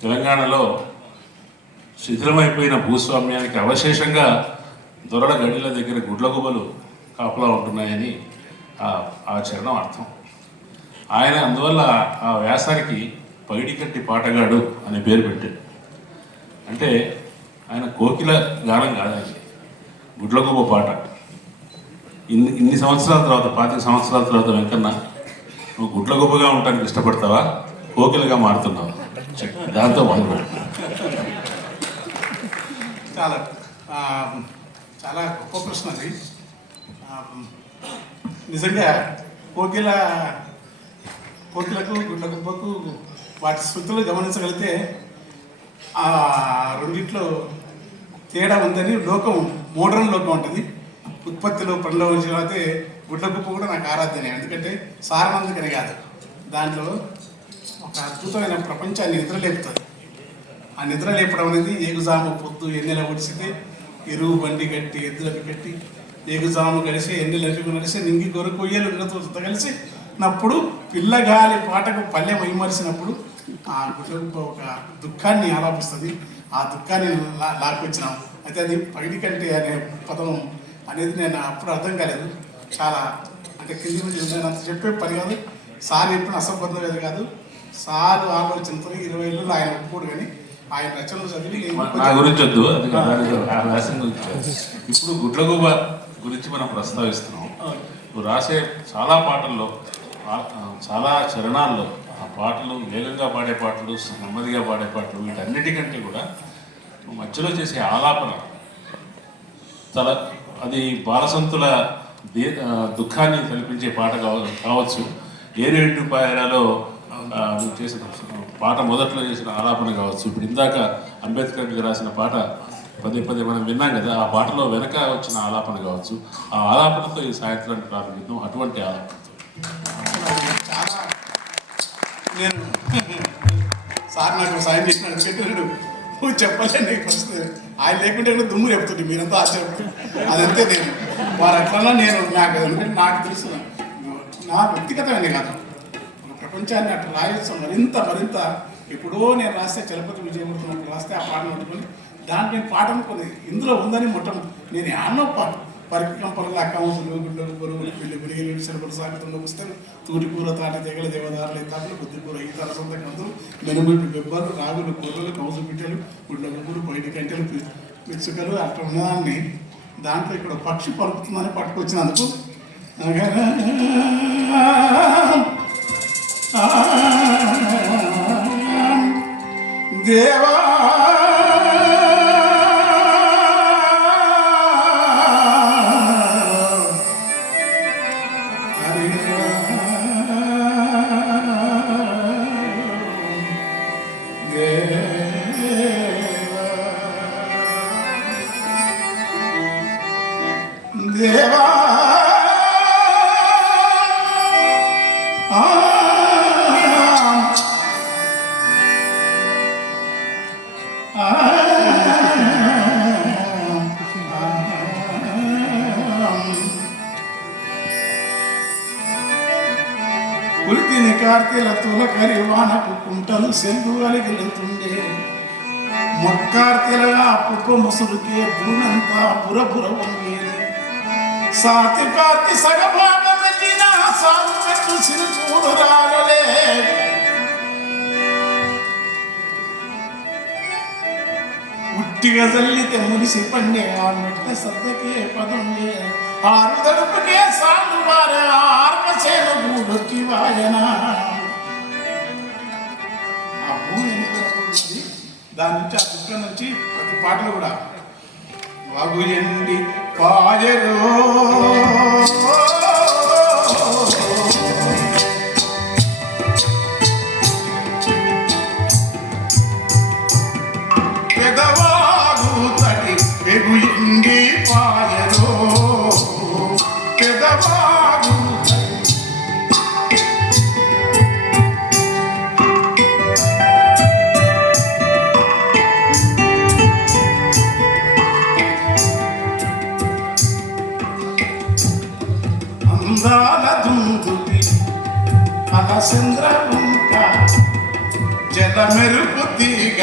తెలంగాణలో శిథిలమైపోయిన భూస్వామ్యానికి అవశేషంగా దొరల గడిల దగ్గర గుడ్లగుబలు కాపలా ఉంటున్నాయని ఆ చరణం అర్థం. ఆయన అందువల్ల ఆ వ్యాసానికి పైడికట్టి పాటగాడు అనే పేరు పెట్టాడు. అంటే ఆయన కోకిల గానం కాదండి, గుడ్లగుబ పాట. ఇన్ని సంవత్సరాల తర్వాత 25 సంవత్సరాల తర్వాత వెంకన్న, నువ్వు గుడ్లగుబగా ఉండటానికి ఇష్టపడతావా, కోకిలగా మారుతున్నావా? దాంతో మొదలు. చాలా చాలా గొప్ప ప్రశ్న అది. నిజంగా కోకిలకు గుడ్లగుబ్బకు వాటి శృతులు గమనించగలిగితే ఆ రెండిట్లో తేడా ఉందని లోకం, మోడర్న్ లోకం ఉంటుంది. ఉత్పత్తిలో పనిలో వచ్చిన అయితే గుడ్లగుబ్బ కూడా నాకు ఆరాధనే. ఎందుకంటే సారనందుకని కాదు, దాంట్లో ఒక అద్భుతమైన ప్రపంచాన్ని నిద్రలేపుతుంది. ఆ నిద్ర లేపడం అనేది ఏగుజాము పొద్దు ఎన్నెల ఒడిసితే ఎరువు బండి కట్టి ఎద్దులకు కట్టి ఏగుజాము కలిసి ఎన్నెలకు కలిసి నింగి గొర్రె కొయ్యలు ఉన్నతో కలిసి నప్పుడు పిల్లగాలి పాటకు పల్లె మైమరిసినప్పుడు ఆ గుడ్లగుబ్బ ఒక దుఃఖాన్ని ఆలాపిస్తుంది. ఆ దుఃఖాన్ని లాక్కొచ్చినాం. అయితే అది పగిడికంటే అనే పదం అనేది నేను అప్పుడు అర్థం కాలేదు. చాలా అంటే కింది నుంచి నేను అంత చెప్పే పని కాదు. సార్ ఎప్పుడు అసంబద్ధం లేదు కాదు. సార్ ఆలోచనతో 20 ఏళ్ళు ఆయన ఒప్పుకోడు, కానీ ఆయన రచనలు చదివి నా గురించి వద్దు, ఇప్పుడు గుడ్లగుబ్బ గురించి మనం ప్రస్తావిస్తున్నాం. నువ్వు రాసే చాలా పాటల్లో, చాలా చరణాల్లో ఆ పాటలు, వేగంగా పాడే పాటలు, నెమ్మదిగా పాడే పాటలు, వీటన్నిటికంటే కూడా మధ్యలో చేసే ఆలాపన చాలా, అది బాలసంతుల దుఃఖాన్ని కల్పించే పాట కావచ్చు. ఏరేడు పాయరాలో నువ్వు చేసిన పాట మొదట్లో చేసిన ఆలాపన కావచ్చు. ఇప్పుడు ఇందాక అంబేద్కర్కి రాసిన పాట పదే పదే మనం విన్నాం కదా, ఆ పాటలో వెనక వచ్చిన ఆలాపన కావచ్చు. ఆ ఆలాపనతో ఈ సాయంత్రాన్ని ప్రారంభిద్దాం. అటువంటి ఆలాపన చాలా నేను సార్ నాకు సాయం చేసినాడు. చెప్పాడు నువ్వు చెప్పలేండి ఫస్ట్, ఆయన లేకుంటే కూడా దుమ్ము చెప్తుంది, మీరంతా ఆశ్చర్యపడుతుంది. అదంతే. నేను వారు అట్లన్నా నేను నాకు తెలుసు, నా వ్యక్తిగతమైన కాదు, ప్రపంచాన్ని అట్లా రాయొచ్చు. మరింత ఎప్పుడో నేను రాస్తే చలపతి విజయమూర్తి రాస్తే ఆ పాటను పట్టుకొని దాంట్లో నేను పాటను కొన్ని ఇందులో ఉందని నేను ఆన్నో పాట పరికంపల కౌన్సులు గుడ్డలు బరువులు పిల్లి బిరిగిలు సెలవులు సాగుతుండే పుస్తకం తూటికూర తాటి తెగల దేవదారులు తాపులు బుద్ధికూర ఈతల సొంత కందులు మెనుగుడ్డు బెబ్బలు రాగులు కూరలు కౌసు పిట్టలు గుడ్ల గుబ్బులు బయటి కంటెలు పిచ్చుకలు అట్లా ఉన్నదాన్ని దాంట్లో ఇక్కడ పక్షి పలుకుతుందని పట్టుకొచ్చినందుకు దేవా దేవా కులితిని కార్తెల తులకరి వానకు కుంటలు సెల్లు అలిగిలుతుండే మొక్కార్తెలగా పుప్ప ముసురుకే భూమంతా బురబుర వంగేది సాతి పార్తి సగభాగమెత్తిన సాగు పెట్టు సిరుచూడు రాగలే ఉట్టిగా జల్లితే మురిసి పండే ఆ మెట్ట సద్దకే పదంలే ఆరు దడుపుకే సార్లు వారే ఆర్కసేన గూడొచ్చి వాయనా. ఆ భూమి దాని నుంచి ఆ దుఃఖ నుంచి ప్రతి పాటలు కూడా వాగు ఎండి పాయరో పెదవాగు తడి వెగు ఎండి పాయరో పెదవాగు అందాల దుందుకి అలసంద్ర వంక జల మెరుపు తీగ